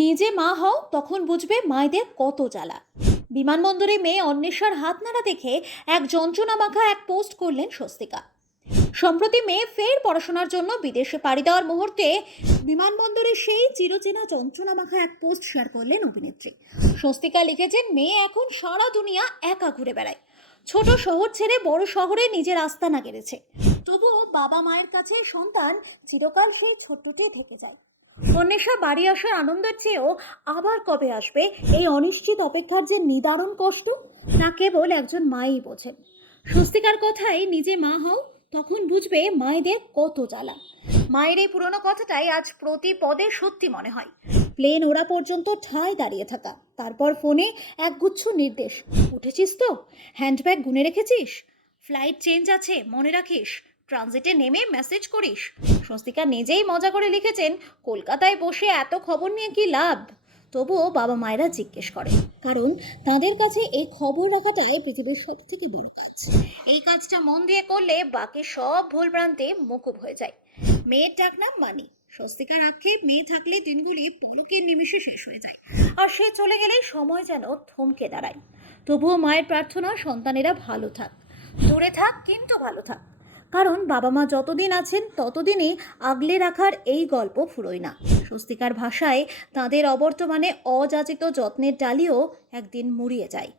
নিজে মা হও, তখন বুঝবে মায়েদের কত জ্বালা। বিমানবন্দরে মেয়ে অন্বেষার হাত নাড়া দেখে এক যন্ত্রণা মাখা এক পোস্ট করলেন স্বস্তিকা। সম্প্রতি মেয়ে ফের পড়াশোনার জন্য বিদেশে পাড়ি দেওয়ার মুহূর্তে বিমানবন্দরে সেই চিরচেনা যন্ত্রণা মাখা এক পোস্ট শেয়ার করলেন অভিনেত্রী। স্বস্তিকা লিখেছেন, মেয়ে এখন সারা দুনিয়া একা ঘুরে বেড়ায়, ছোট শহর ছেড়ে বড় শহরে নিজের আস্তানা গেড়েছে। তবুও বাবা মায়ের কাছে সন্তান চিরকাল সেই ছোট্টটাই থেকে যায়। অন্বেষা বাড়ি আসার আনন্দের চেয়েও আবার কবে আসবে এই অনিশ্চিত অপেক্ষার যে নিদারুণ কষ্ট, তা কেবল একজন মাই বোঝেন। স্বস্তিকার কথাই নিজে মা হও, তখন বুঝবে মায়েদের কত জ্বালা। মায়ের এই পুরনো কথাটাই আজ প্রতি পদে সত্যি মনে হয়। প্লেন ওড়া পর্যন্ত ঠায় দাঁড়িয়ে থাকা, তারপর ফোনে একগুচ্ছ নির্দেশ, উঠেছিস তো, হ্যান্ডব্যাগ গুনে রেখেছিস, ফ্লাইট চেঞ্জ আছে মনে রাখিস, ট্রানজিটে নেমে মেসেজ করিস। স্বস্তিকা নিজেই মজা করে লিখেছেন, কলকাতায় বসে এত খবর নিয়ে কি লাভ। তবুও বাবা মায়েরা জিজ্ঞেস করে, কারণ তাদের কাছে এই খবর রাখাটাই পৃথিবীর সব থেকে বড় কাজ। এই কাজটা মন দিয়ে করলে বাকি সব ভুলভ্রান্তি মুকুব হয়ে যায়। মেয়ের ডাক নাম মানি। স্বস্তিকার আক্ষেপ, মেয়ে থাকলে দিনগুলি পলকের নিমিষে শেষ হয়ে যায়, আর সে চলে গেলে সময় যেন থমকে দাঁড়ায়। তবুও মায়ের প্রার্থনা, সন্তানেরা ভালো থাক, দূরে থাক কিন্তু ভালো থাক। কারণ বাবা মা যতদিন আছেন ততদিনই আগলে রাখার এই গল্প ফুরোয় না। স্বস্তিকার ভাষায়, তাদের অবর্তমানে অযাচিত যত্নের ডালিও একদিন মুড়িয়ে যায়।